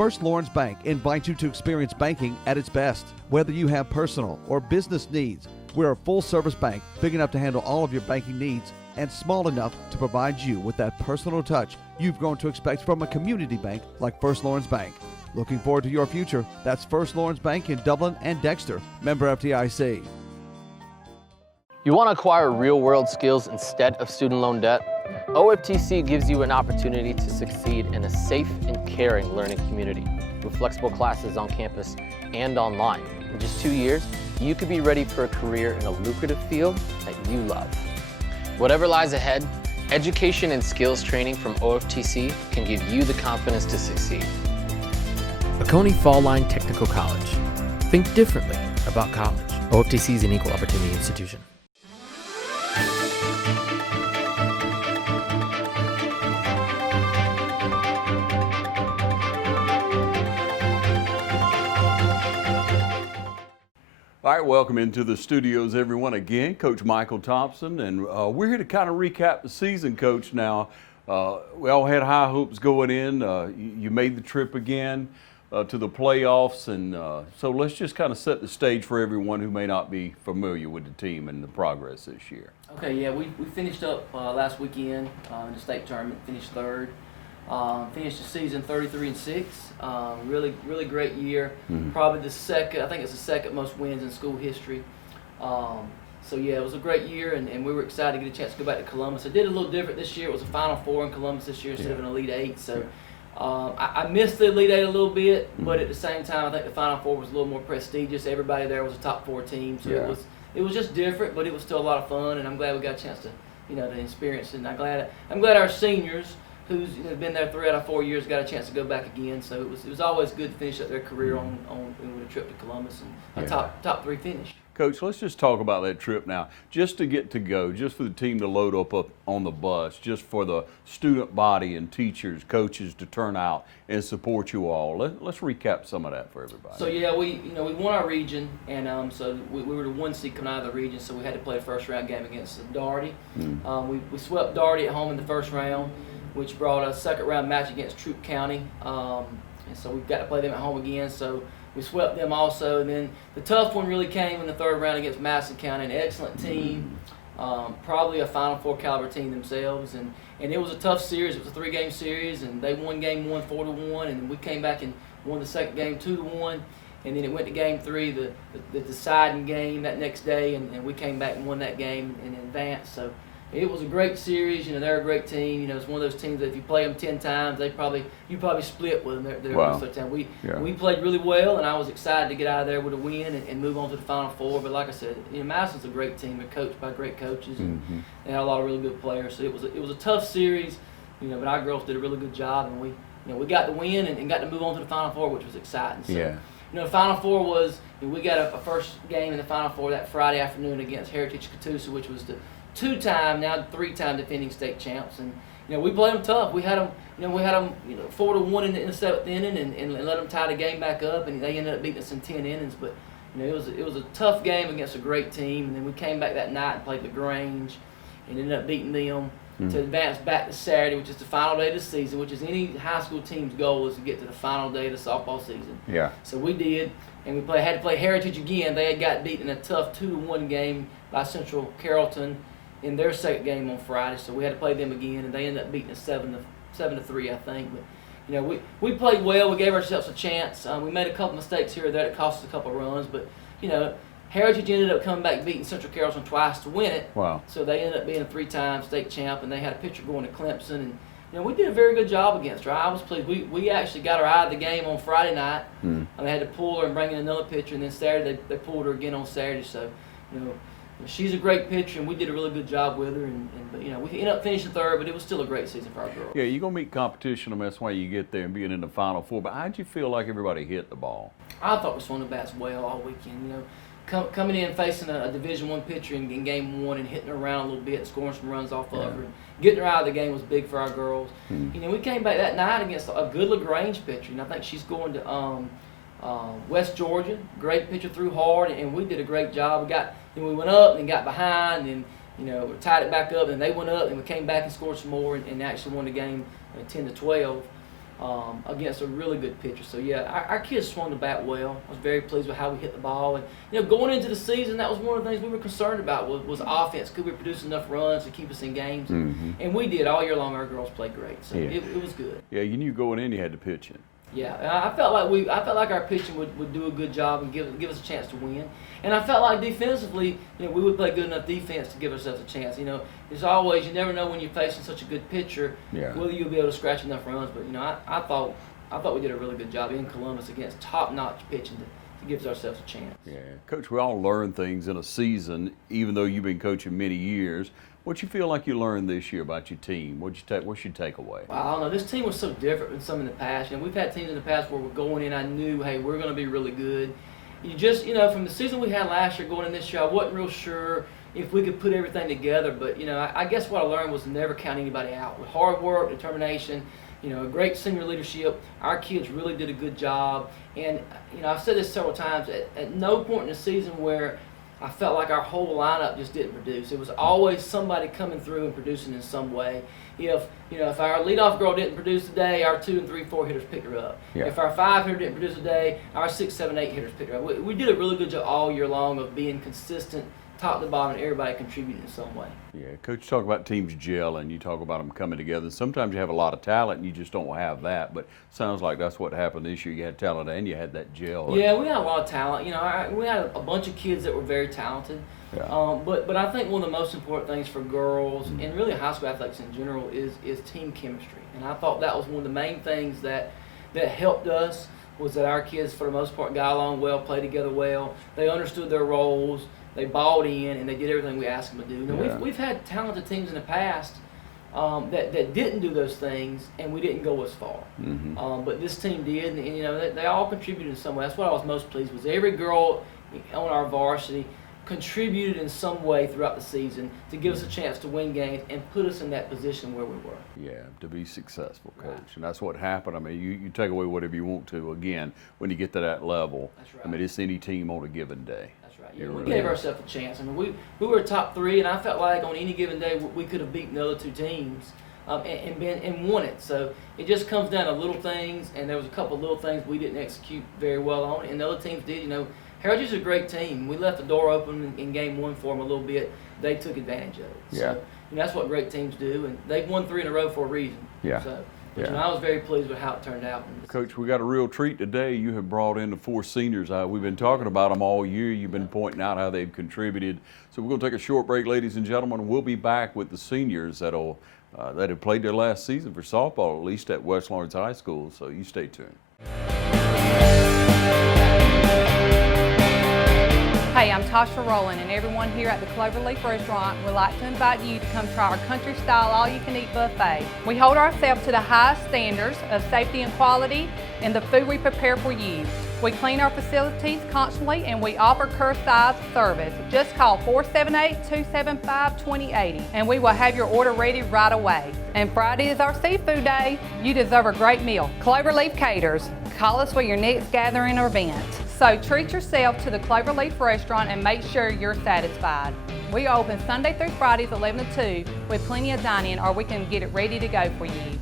First Lawrence Bank invites you to experience banking at its best. Whether you have personal or business needs, we're a full-service bank big enough to handle all of your banking needs and small enough to provide you with that personal touch you've grown to expect from a community bank like First Lawrence Bank. Looking forward to your future? That's First Lawrence Bank in Dublin and Dexter. Member FDIC. You want to acquire real-world skills instead of student loan debt? OFTC gives you an opportunity to succeed in a safe and caring learning community with flexible classes on campus and online. In just 2 years, you could be ready for a career in a lucrative field that you love. Whatever lies ahead, education and skills training from OFTC can give you the confidence to succeed. Oconee Fall Line Technical College. Think differently about college. OFTC is an equal opportunity institution. All right, welcome into the studios, everyone, again. Coach Michael Thompson, and we're here to kind of recap the season, Coach. Now, we all had high hopes going in. You made the trip again to the playoffs, and so let's just kind of set the stage for everyone who may not be familiar with the team and the progress this year. Okay, yeah, we finished up last weekend in the state tournament, finished third. Finished the season 33-6. Really great year. Mm-hmm. Probably the second, I think it's the second most wins in school history. So yeah, it was a great year, and we were excited to get a chance to go back to Columbus. It did a little different this year. It was a Final Four in Columbus this year instead of an Elite Eight. So I missed the Elite Eight a little bit, but at the same time, I think the Final Four was a little more prestigious. Everybody there was a top 4 team, so it was just different, but it was still a lot of fun, and I'm glad we got a chance to to experience it. And I'm glad our seniors, who's been there 3 out of 4 years, got a chance to go back again. So it was always good to finish up their career on with a trip to Columbus and a top 3 finish. Coach, let's just talk about that trip now. Just to get to go, just for the team to load up on the bus, just for the student body and teachers, coaches to turn out and support you all. Let's recap some of that for everybody. So yeah, we won our region, and so we were the 1 seed coming out of the region, so we had to play a first round game against Doherty. We swept Doherty at home in the first round, which brought a second round match against Troup County, and so we've got to play them at home again. So we swept them also, and then the tough one really came in the third round against Madison County, an excellent team, probably a Final Four caliber team themselves, and it was a tough series. It was a 3-game series, and they won game 1 4-1, and then we came back and won the second game 2-1, and then it went to game 3, the deciding game that next day, and we came back and won that game and advanced. So it was a great series. They're a great team. It's one of those teams that if you play them 10 times, you probably split with them. They're most of the time. We played really well, and I was excited to get out of there with a win and move on to the Final Four. But like I said, Madison's a great team. They're coached by great coaches, and they had a lot of really good players. So it was a tough series, but our girls did a really good job, and we got the win and got to move on to the Final Four, which was exciting. So, the Final Four was we got a first game in the Final Four that Friday afternoon against Heritage Catoosa, which was the 2-time, now 3-time defending state champs, and we played them tough. We had them, 4-1 in the 7th inning, and let them tie the game back up, and they ended up beating us in 10 innings. But it was a tough game against a great team, and then we came back that night and played LaGrange, and ended up beating them to advance back to Saturday, which is the final day of the season, which is any high school team's goal is to get to the final day of the softball season. Yeah. So we did, and had to play Heritage again. They had got beaten in a tough 2-1 game by Central Carrollton in their second game on Friday, so we had to play them again, and they ended up beating us 7-3, I think. But we played well. We gave ourselves a chance. We made a couple mistakes here or there that cost us a couple runs, but Heritage ended up coming back beating Central Carrollton twice to win it. Wow! So they ended up being a 3-time state champ, and they had a pitcher going to Clemson, and we did a very good job against her. I was pleased. We actually got her out of the game on Friday night, and they had to pull her and bring in another pitcher, and then Saturday they pulled her again on Saturday. So she's a great pitcher, and we did a really good job with her. But we ended up finishing third, but it was still a great season for our girls. Yeah, you're going to meet competition, and that's why you get there and being in the Final Four. But how'd you feel like everybody hit the ball? I thought we swung the bats well all weekend. Coming in facing a Division I pitcher in game 1 and hitting her around a little bit, scoring some runs off of her, and getting her out of the game was big for our girls. We came back that night against a good LaGrange pitcher, and I think she's going to West Georgia. Great pitcher, threw hard, and we did a great job. We went up and got behind, and we tied it back up, and they went up, and we came back and scored some more, and actually won the game 10-12. against a really good pitcher. So yeah, our kids swung the bat well. I was very pleased with how we hit the ball. And going into the season, that was one of the things we were concerned about was offense. Could we produce enough runs to keep us in games? And we did. All year long, our girls played great. So it was good. Yeah, you knew going in you had to pitch in. Yeah, I felt like our pitching would do a good job and give us a chance to win. And I felt like defensively, we would play good enough defense to give ourselves a chance. There's always, you never know when you're facing such a good pitcher whether you'll be able to scratch enough runs. But I thought we did a really good job in Columbus against top-notch pitching to give ourselves a chance. Yeah, Coach, we all learn things in a season, even though you've been coaching many years. What you feel like you learned this year about your team? What's your takeaway? Well, I don't know. This team was so different than some in the past. We've had teams in the past where we're going in, I knew, hey, we're going to be really good. You just, from the season we had last year going in this year, I wasn't real sure if we could put everything together. But, I guess what I learned was never count anybody out. With hard work, determination, a great senior leadership, our kids really did a good job. And, I've said this several times, at no point in the season where I felt like our whole lineup just didn't produce. It was always somebody coming through and producing in some way. If our leadoff girl didn't produce today, our 2 and 3, 4 hitters picked her up. Yeah. If our 5 hitter didn't produce today, our 6, 7, 8 hitters picked her up. We did a really good job all year long of being consistent, top to bottom, and everybody contributing in some way. Yeah, Coach, you talk about teams gelling, you talk about them coming together. Sometimes you have a lot of talent and you just don't have that, but sounds like that's what happened this year. You had talent and you had that gel. Yeah, we had a lot of talent. We had a bunch of kids that were very talented. Yeah. But I think one of the most important things for girls and really high school athletics in general is team chemistry. And I thought that was one of the main things that helped us was that our kids, for the most part, got along well, played together well. They understood their roles. They bought in, and they did everything we asked them to do. We've had talented teams in the past that didn't do those things, and we didn't go as far. But this team did, and they all contributed in some way. That's what I was most pleased with. Every girl on our varsity contributed in some way throughout the season to give us a chance to win games and put us in that position where we were. Yeah, to be successful, Coach. Right. And that's what happened. I mean, you take away whatever you want to, again, when you get to that level. That's right. I mean, it's any team on a given day. That's right. Yeah, we gave ourselves a chance. I mean, we were top 3, and I felt like on any given day we could have beaten the other 2 teams and won it. So it just comes down to little things, and there was a couple of little things we didn't execute very well on, and the other teams did. Heritage is a great team. We left the door open in game 1 for them a little bit. They took advantage of it. Yeah. So, that's what great teams do, and they've won 3 in a row for a reason. Yeah. So, I was very pleased with how it turned out. Coach, we got a real treat today. You have brought in the 4 seniors. We've been talking about them all year. You've been pointing out how they've contributed. So we're going to take a short break, ladies and gentlemen. We'll be back with the seniors that have played their last season for softball, at least at West Lawrence High School. So you stay tuned. Hey, I'm Tasha Rowland, and everyone here at the Cloverleaf Restaurant would like to invite you to come try our country-style all-you-can-eat buffet. We hold ourselves to the highest standards of safety and quality in the food we prepare for you. We clean our facilities constantly, and we offer curbside service. Just call 478-275-2080, and we will have your order ready right away. And Friday is our seafood day. You deserve a great meal. Cloverleaf Caters. Call us for your next gathering or event. So treat yourself to the Cloverleaf Restaurant and make sure you're satisfied. We are open Sunday through Fridays 11 to 2 with plenty of dining, or we can get it ready to go for you.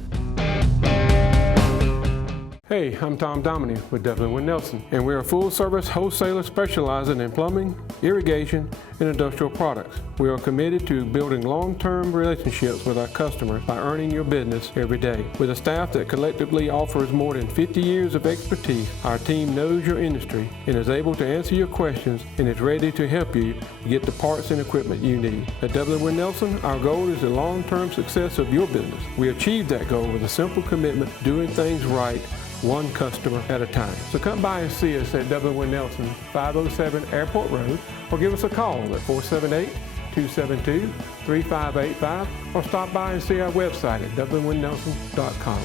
Hey, I'm Tom Dominy with Dublin Nelson, and we're a full-service wholesaler specializing in plumbing, irrigation, and industrial products. We are committed to building long-term relationships with our customers by earning your business every day. With a staff that collectively offers more than 50 years of expertise, our team knows your industry and is able to answer your questions and is ready to help you get the parts and equipment you need. At Dublin Nelson, our goal is the long-term success of your business. We achieve that goal with a simple commitment to doing things right, one customer at a time. So come by and see us at Dublin Nelson, 507 Airport Road, or give us a call at 478-272-3585, or stop by and see our website at dublinwinnnelson.com.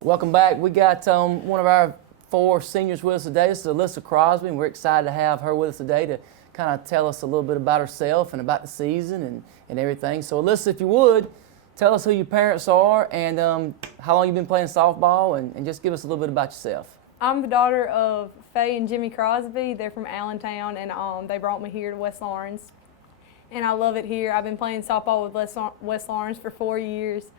Welcome back. We got one of our 4 seniors with us today. This is Alyssa Crosby, and we're excited to have her with us today to kind of tell us a little bit about herself and about the season and everything. So Alyssa, if you would, tell us who your parents are and how long you've been playing softball, and just give us a little bit about yourself. I'm the daughter of Faye and Jimmy Crosby. They're from Allentown, and they brought me here to West Lawrence. And I love it here. I've been playing softball with West Lawrence for 4 years.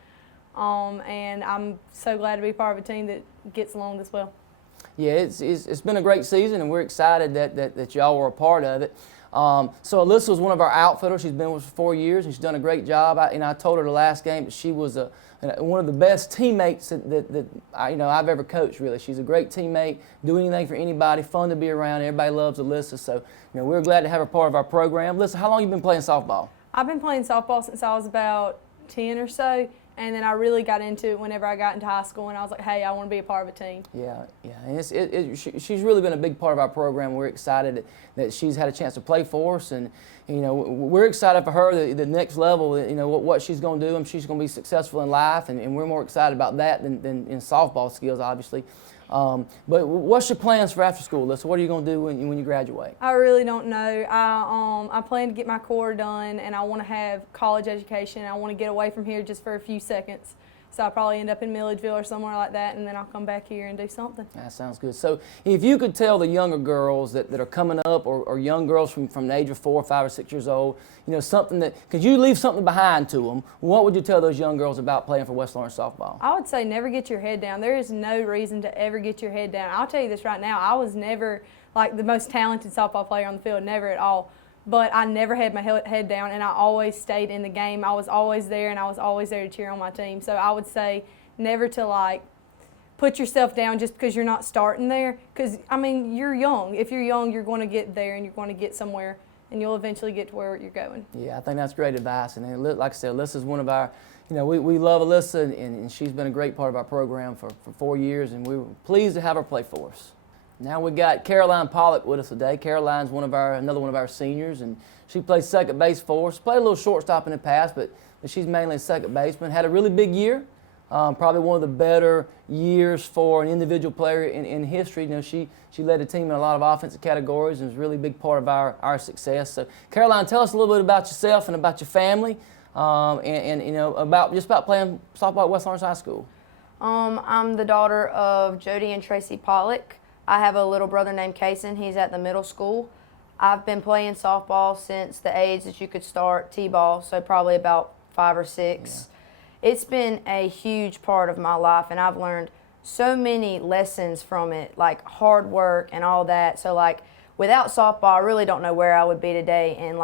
and I'm so glad to be part of a team that gets along this well. Yeah, it's been a great season, and we're excited that y'all were a part of it. So Alyssa was one of our outfitters. She's been with us for 4 years, and she's done a great job. I told her the last game that she was one of the best teammates that I've ever coached. Really, she's a great teammate. Do anything for anybody. Fun to be around. Everybody loves Alyssa. So we're glad to have her part of our program. Alyssa, how long have you been playing softball? I've been playing softball since I was about 10 or so. And then I really got into it whenever I got into high school, and I was like, hey, I want to be a part of a team. Yeah, and she's really been a big part of our program. We're excited that she's had a chance to play for us, and we're excited for her, the next level, what she's going to do, and she's going to be successful in life, and we're more excited about that than in softball skills, obviously. But what's your plans for after school, Alyssa? What are you going to do when you graduate? I really don't know. I plan to get my core done, and I want to have college education. I want to get away from here just for a few seconds. So I'll probably end up in Milledgeville or somewhere like that, and then I'll come back here and do something. That sounds good. So if you could tell the younger girls that are coming up, or young girls from the age of 4, 5, or 6 years old, something that, could you leave something behind to them, what would you tell those young girls about playing for West Lawrence softball? I would say never get your head down. There is no reason to ever get your head down. I'll tell you this right now. I was never like the most talented softball player on the field, never at all. But I never had my head down, and I always stayed in the game. I was always there, and I was always there to cheer on my team. So I would say never to put yourself down just because you're not starting there. Because, you're young. If you're young, you're going to get there, and you're going to get somewhere, and you'll eventually get to where you're going. Yeah, I think that's great advice. And like I said, Alyssa's one of our, we love Alyssa, and she's been a great part of our program for 4 years, and we were pleased to have her play for us. Now we got Caroline Pollock with us today. Caroline's another one of our seniors, and she plays second base for us. Played a little shortstop in the past, but she's mainly a second baseman. Had a really big year, probably one of the better years for an individual player in history. She led the team in a lot of offensive categories and was a really big part of our success. So Caroline, tell us a little bit about yourself and about your family, and about playing softball at West Lawrence High School. I'm the daughter of Jody and Tracy Pollock. I have a little brother named Kason. He's at the middle school. I've been playing softball since the age that you could start T-ball, so probably about 5 or 6. Yeah. It's been a huge part of my life, and I've learned so many lessons from it, like hard work and all that. So without softball, I really don't know where I would be today, and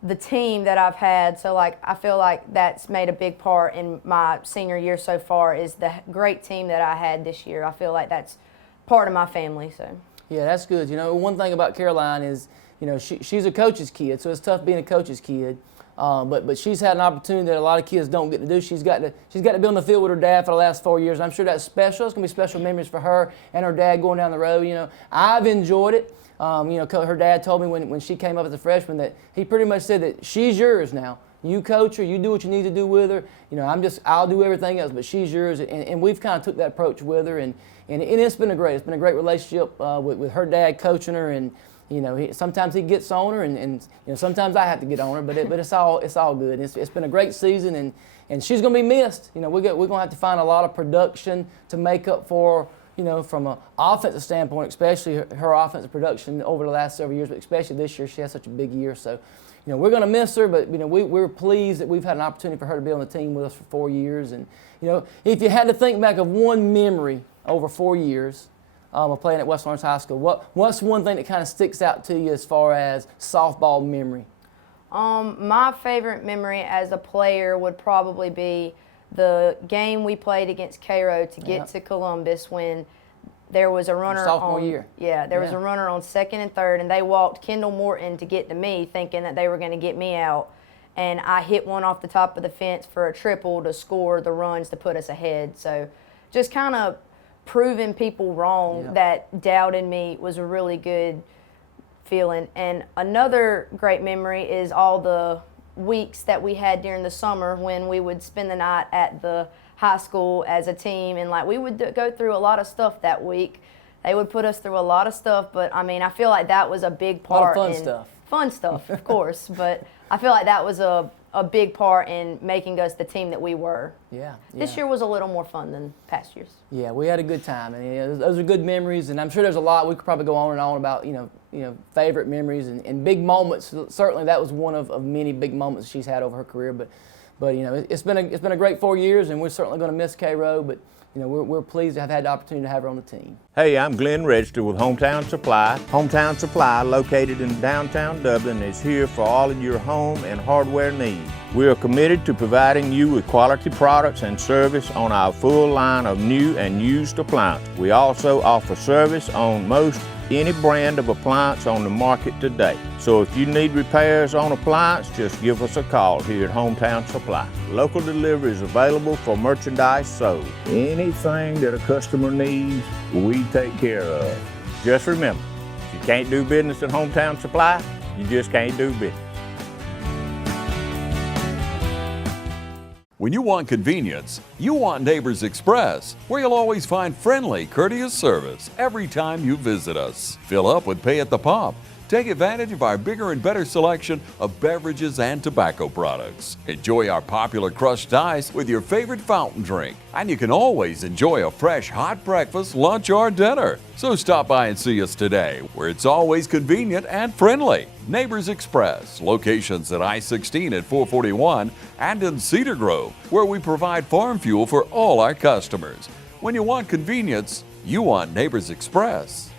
the team that I've had. So I feel like that's made a big part in my senior year so far, is the great team that I had this year. I feel like that's part of my family. So yeah, that's good. One thing about Caroline is she's a coach's kid, so it's tough being a coach's kid, but she's had an opportunity that a lot of kids don't get to do. She's got to be on the field with her dad for the last 4 years. I'm sure that's special. It's going to be special memories for her and her dad going down the road. I've enjoyed it. Her dad told me when she came up as a freshman that he pretty much said that she's yours now. You coach her, you do what you need to do with her. I'll do everything else, but she's yours. And we've kind of took that approach with her, and it's been a great relationship with her dad coaching her, and sometimes he gets on her, and sometimes I have to get on her, but it's all good. It's been a great season, and she's going to be missed. We're going to have to find a lot of production to make up for, from an offensive standpoint, especially her offensive production over the last several years, but especially this year, she has such a big year. So, we're going to miss her, but we're pleased that we've had an opportunity for her to be on the team with us for 4 years. And if you had to think back of one memory over 4 years of playing at West Lawrence High School, what's one thing that kind of sticks out to you as far as softball memory? My favorite memory as a player would probably be the game we played against Cairo to get to Columbus, when there was a runner sophomore year. Yeah, there was a runner on second and third, and they walked Kendall Morton to get to me, thinking that they were going to get me out. And I hit one off the top of the fence for a triple to score the runs to put us ahead. So just kind of proving people wrong that doubted me was a really good feeling. And another great memory is all the weeks that we had during the summer when we would spend the night at the high school as a team, and we would go through a lot of stuff that week. They would put us through a lot of stuff, but I feel like that was a big part. A lot of fun stuff. Fun stuff, of course, but I feel like that was a big part in making us the team that we were. Yeah. This year was a little more fun than past years. Yeah, we had a good time, and those are good memories, and I'm sure there's a lot we could probably go on and on about, favorite memories and big moments. Certainly that was one of many big moments she's had over her career, but But it's been a great 4 years, and we're certainly going to miss K-Row, but we're pleased to have had the opportunity to have her on the team. Hey, I'm Glenn Register with Hometown Supply. Hometown Supply, located in downtown Dublin, is here for all of your home and hardware needs. We are committed to providing you with quality products and service on our full line of new and used appliances. We also offer service on most any brand of appliance on the market today. So if you need repairs on appliance, just give us a call here at Hometown Supply. Local delivery is available for merchandise sold. Anything that a customer needs, we take care of. Just remember, if you can't do business at Hometown Supply, you just can't do business. When you want convenience, you want Neighbors Express, where you'll always find friendly, courteous service every time you visit us. Fill up with pay at the pump. Take advantage of our bigger and better selection of beverages and tobacco products. Enjoy our popular crushed ice with your favorite fountain drink. And you can always enjoy a fresh hot breakfast, lunch, or dinner. So stop by and see us today, where it's always convenient and friendly. Neighbors Express, locations at I-16 at 441 and in Cedar Grove, where we provide farm fuel for all our customers. When you want convenience, you want Neighbors Express.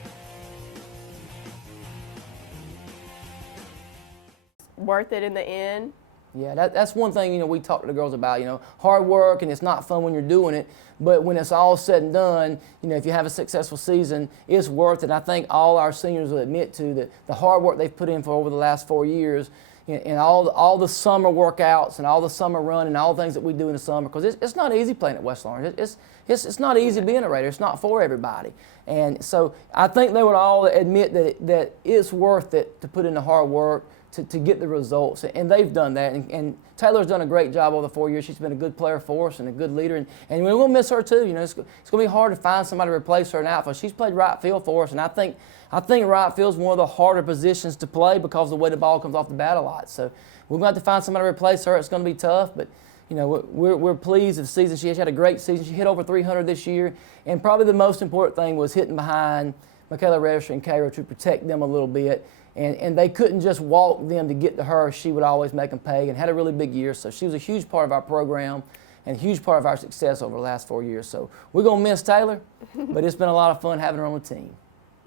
Worth it in the end. Yeah, that's one thing, we talk to the girls about, hard work, and it's not fun when you're doing it, but when it's all said and done, if you have a successful season, it's worth it. I think all our seniors will admit to that the hard work they've put in for over the last 4 years, and all the summer workouts and all the summer run and all the things that we do in the summer, because it's not easy playing at West Lawrence. It's not easy being a Raider. It's not for everybody. And so I think they would all admit that it's worth it to put in the hard work, to get the results, and they've done that. And Taylor's done a great job over the 4 years. She's been a good player for us and a good leader, and we're going to miss her too. It's going to be hard to find somebody to replace her in outfield. She's played right field for us, and I think right field is one of the harder positions to play because of the way the ball comes off the bat a lot. So we're going to have to find somebody to replace her. It's going to be tough, but we're pleased with the season. She had a great season. She hit over 300 this year, and probably the most important thing was hitting behind Michaela Register and K-Row to protect them a little bit. And they couldn't just walk them to get to her. She would always make them pay, and had a really big year. So she was a huge part of our program and a huge part of our success over the last 4 years. So we're going to miss Taylor, but it's been a lot of fun having her on the team.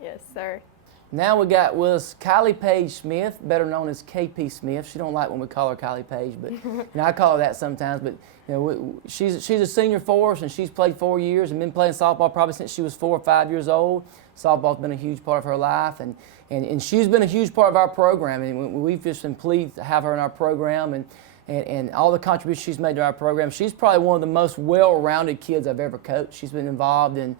Yes, sir. Now we got with us Kylie Paige Smith, better known as KP Smith. She don't like when we call her Kylie Paige, but I call her that sometimes. But she's a senior for us, and she's played 4 years and been playing softball probably since she was 4 or 5 years old. Softball's been a huge part of her life, and she's been a huge part of our program. And we've just been pleased to have her in our program, and all the contributions she's made to our program. She's probably one of the most well-rounded kids I've ever coached. She's been involved in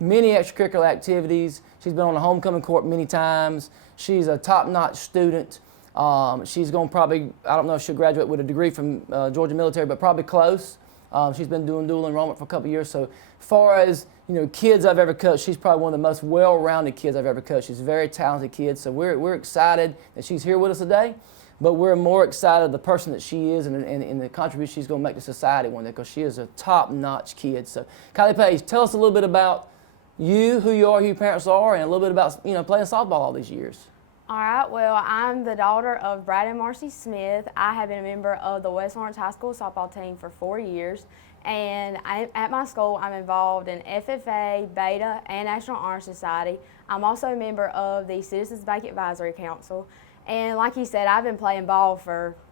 many extracurricular activities. She's been on the homecoming court many times. She's a top-notch student. She's going to probably, I don't know if she'll graduate with a degree from Georgia Military, but probably close. She's been doing dual enrollment for a couple of years. So as far as kids I've ever coached, she's probably one of the most well-rounded kids I've ever coached. She's a very talented kid. So we're excited that she's here with us today, but we're more excited the person that she is and the contribution she's going to make to society one day, because she is a top-notch kid. So Kylie Paige, tell us a little bit about you, who you are, who your parents are, and a little bit about playing softball all these years. All right, well, I'm the daughter of Brad and Marcy Smith. I have been a member of the West Lawrence High School softball team for 4 years. And at my school, I'm involved in FFA, Beta, and National Honor Society. I'm also a member of the Citizens Bank Advisory Council. And like you said, I've been playing ball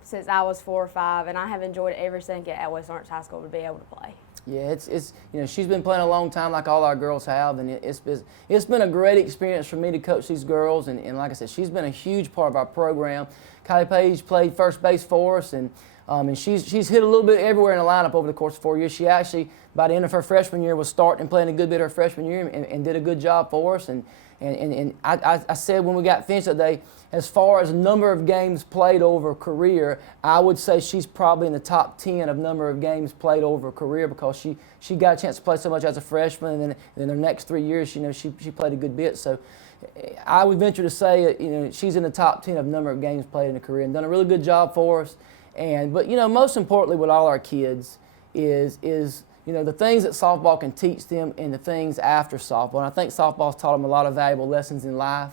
since I was 4 or 5, and I have enjoyed every second at West Lawrence High School to be able to play. Yeah, it's she's been playing a long time like all our girls have, and it's been a great experience for me to coach these girls, and like I said, she's been a huge part of our program. Kylie Paige played first base for us, and she's hit a little bit everywhere in the lineup over the course of 4 years. She actually, by the end of her freshman year, was starting and playing a good bit of her freshman year and did a good job for us. And I said when we got finished that day, as far as number of games played over a career, I would say she's probably in the top 10 of number of games played over a career, because she got a chance to play so much as a freshman, and then in her next 3 years, she played a good bit. So I would venture to say, she's in the top 10 of number of games played in a career and done a really good job for us. But most importantly with all our kids is the things that softball can teach them and the things after softball. And I think softball's taught them a lot of valuable lessons in life.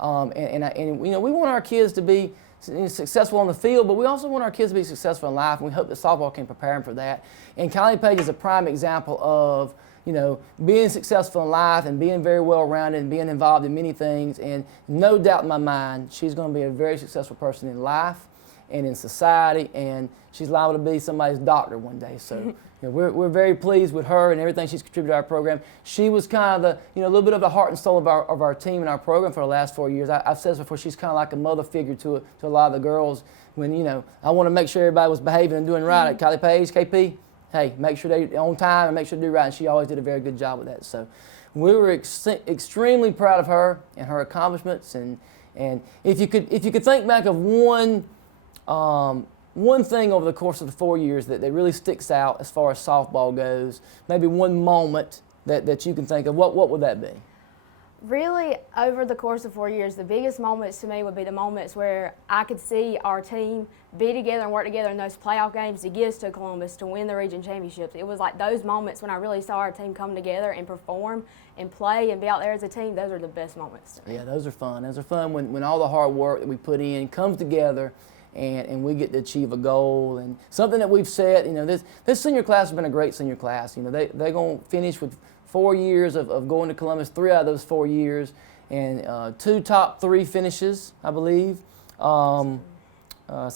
We want our kids to be successful on the field, but we also want our kids to be successful in life, and we hope that softball can prepare them for that. And Kylie Page is a prime example of, you know, being successful in life and being very well-rounded and being involved in many things. And no doubt in my mind, she's going to be a very successful person in life and in society, and she's liable to be somebody's doctor one day. So you know, we're very pleased with her and everything she's contributed to our program. She was kind of the, you know, a little bit of the heart and soul of our team and our program for the last 4 years. I've said this before, she's kind of like a mother figure to a lot of the girls. When, you know, I want to make sure everybody was behaving and doing right. At Kylie Page, KP, hey, make sure they're on time and make sure they do right, and she always did a very good job with that. So we were extremely proud of her and her accomplishments. And if you could think back of one thing over the course of the 4 years that really sticks out as far as softball goes, maybe one moment that you can think of, what would that be? Really, over the course of 4 years, the biggest moments to me would be the moments where I could see our team be together and work together in those playoff games to get us to Columbus to win the region championships. It was like those moments when I really saw our team come together and perform and play and be out there as a team. Those are the best moments to me. Yeah, those are fun. Those are fun when all the hard work that we put in comes together and we get to achieve a goal. And something that we've said, you know, this senior class has been a great senior class. You know, they're going to finish with 4 years of going to Columbus, 3 out of those 4 years, and 2 top 3 finishes, I believe. So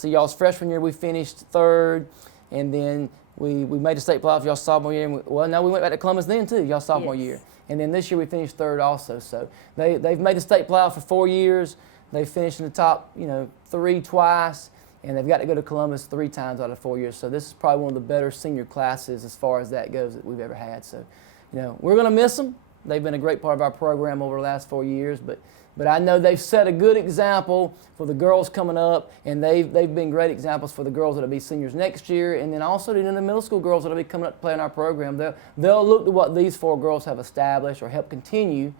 y'all's freshman year, we finished 3rd, and then we made the state playoff y'all's sophomore year. And we went back to Columbus then too, y'all's sophomore year. And then this year we finished 3rd also. So they've made the state playoff for 4 years. They finished in the top, you know, 3 twice, and they've got to go to Columbus 3 times out of 4 years. So this is probably one of the better senior classes as far as that goes that we've ever had. So, you know, we're going to miss them. They've been a great part of our program over the last 4 years, but I know they've set a good example for the girls coming up, and they've been great examples for the girls that'll be seniors next year, and then also the middle school girls that'll be coming up to play in our program. They'll look to what these 4 girls have established or help continue,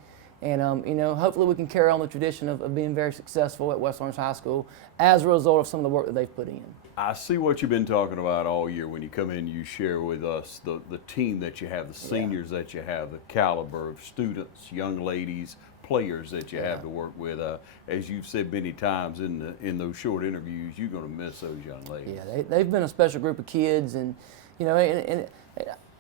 and you know, hopefully we can carry on the tradition of being very successful at West Orange High School as a result of some of the work that they've put in. I see what you've been talking about all year. When you come in, you share with us the team that you have, the seniors that you have, the caliber of students, young ladies, players that you have to work with. As you've said many times in those short interviews, you're going to miss those young ladies. Yeah, they've been a special group of kids, and you know, and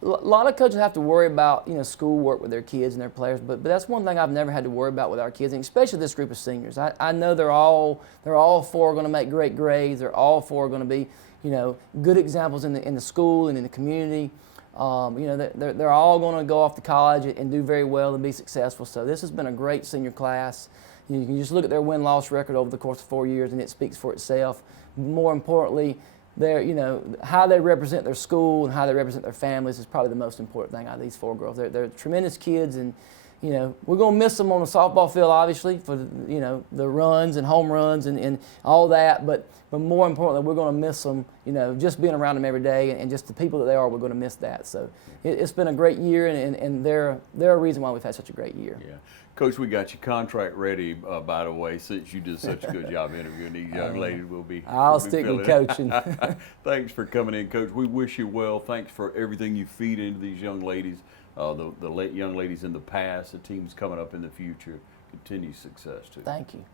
a lot of coaches have to worry about, you know, schoolwork with their kids and their players, but that's one thing I've never had to worry about with our kids, and especially this group of seniors. I know they're all 4 going to make great grades. They're all 4 going to be, you know, good examples in the school and in the community. You know, they're all going to go off to college and do very well and be successful. So this has been a great senior class. You can just look at their win-loss record over the course of 4 years, and it speaks for itself. More importantly, you know, how they represent their school and how they represent their families is probably the most important thing out of these 4 girls. They're tremendous kids, and you know, we're going to miss them on the softball field, obviously, for you know, the runs and home runs and all that. But more importantly, we're going to miss them, you know, just being around them every day and just the people that they are. We're going to miss that. So it's been a great year, and they're a reason why we've had such a great year. Yeah. Coach, we got your contract ready, by the way, since you did such a good job interviewing these young ladies. I'll stick with coaching. Thanks for coming in, Coach. We wish you well. Thanks for everything you feed into these young ladies, the young ladies in the past, the teams coming up in the future. Continue success, too. Thank you.